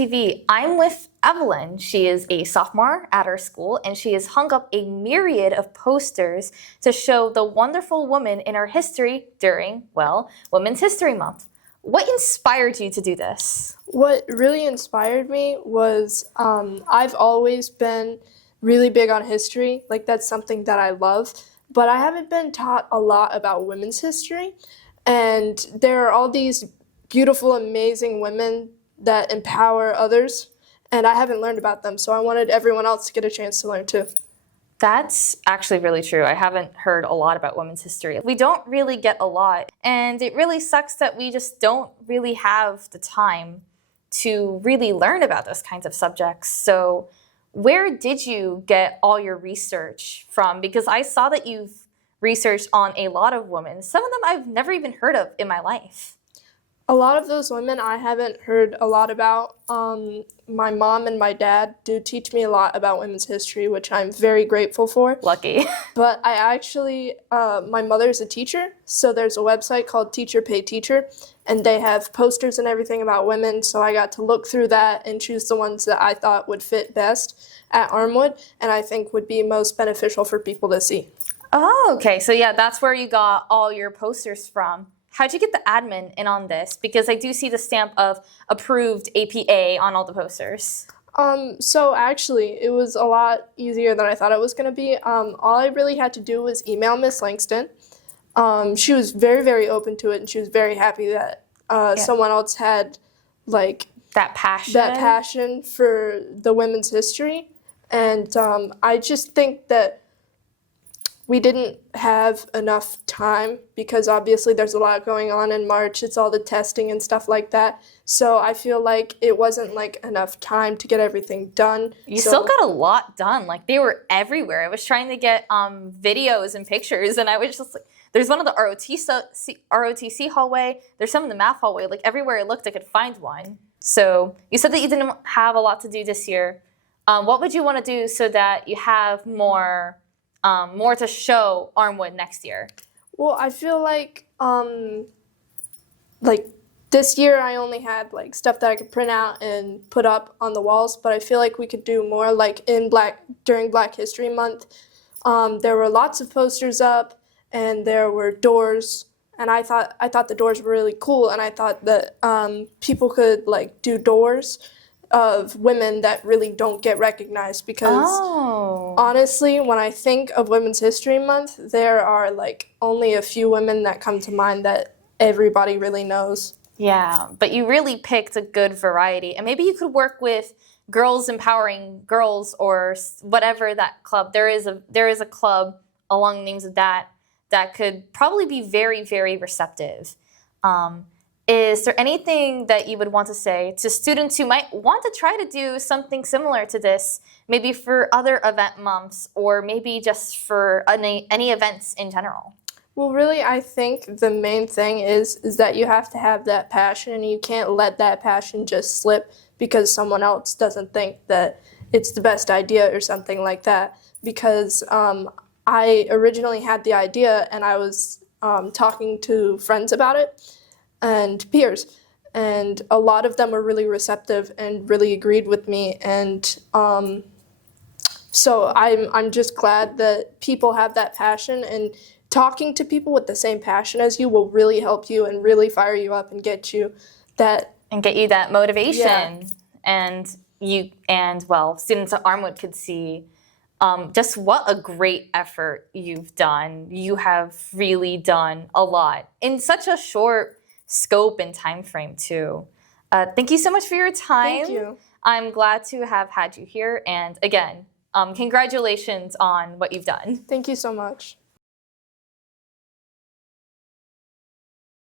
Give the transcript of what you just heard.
TV. I'm with Evelyn. She is a sophomore at our school, and she has hung up a myriad of posters to show the wonderful women in our history during, well, Women's History Month. What inspired you to do this? What really inspired me was I've always been really big on history. Like, that's something that I love. But I haven't been taught a lot about women's history. And there are all these beautiful, amazing women that empower others. And I haven't learned about them. So I wanted everyone else to get a chance to learn too. That's actually really true. I haven't heard a lot about women's history. We don't really get a lot. And it really sucks that we just don't really have the time to really learn about those kinds of subjects. So where did you get all your research from? Because I saw that you've researched on a lot of women. Some of them I've never even heard of in my life. A lot of those women I haven't heard a lot about. My mom and my dad do teach me a lot about women's history, which I'm very grateful for. Lucky. But I actually, my mother's a teacher, so there's a website called Teacher Pay Teacher, and they have posters and everything about women, so I got to look through that and choose the ones that I thought would fit best at Armwood, and I think would be most beneficial for people to see. Oh, okay. So yeah, that's where you got all your posters from. How'd you get the admin in on this? Because I do see the stamp of approved APA on all the posters. So actually, it was a lot easier than I thought it was going to be. All I really had to do was email Miss Langston. She was very, very open to it, and she was very happy that someone else had, like, that passion for the women's history. And I just think that we didn't have enough time because obviously there's a lot going on in March. It's all the testing and stuff like that. So I feel like it wasn't like enough time to get everything done. You still got a lot done. Like, they were everywhere. I was trying to get videos and pictures, and I was just like, there's one of the ROTC hallway. There's some in the math hallway. Like, everywhere I looked, I could find one. So you said that you didn't have a lot to do this year. What would you want to do so that you have more to show Armwood next year? Well, I feel like this year I only had like stuff that I could print out and put up on the walls, but I feel like we could do more. Like during Black History Month, there were lots of posters up, and there were doors, and I thought the doors were really cool, and I thought that people could like do doors of women that really don't get recognized, because honestly, when I think of Women's History Month, there are like only a few women that come to mind that everybody really knows. Yeah, but you really picked a good variety, and maybe you could work with Girls Empowering Girls or whatever that club. There is a club along the names of that could probably be very, very receptive. Is there anything that you would want to say to students who might want to try to do something similar to this, maybe for other event months or maybe just for any events in general? Well, really, I think the main thing is that you have to have that passion, and you can't let that passion just slip because someone else doesn't think that it's the best idea or something like that. Because I originally had the idea, and I was talking to friends about it and peers, and a lot of them were really receptive and really agreed with me, and so I'm just glad that people have that passion, and talking to people with the same passion as you will really help you and really fire you up and get you that motivation. Yeah. And well, students at Armwood could see just what a great effort you've done. You have really done a lot in such a short scope and time frame too. Thank you so much for your time. Thank you. I'm glad to have had you here, and again, congratulations on what you've done. Thank you so much.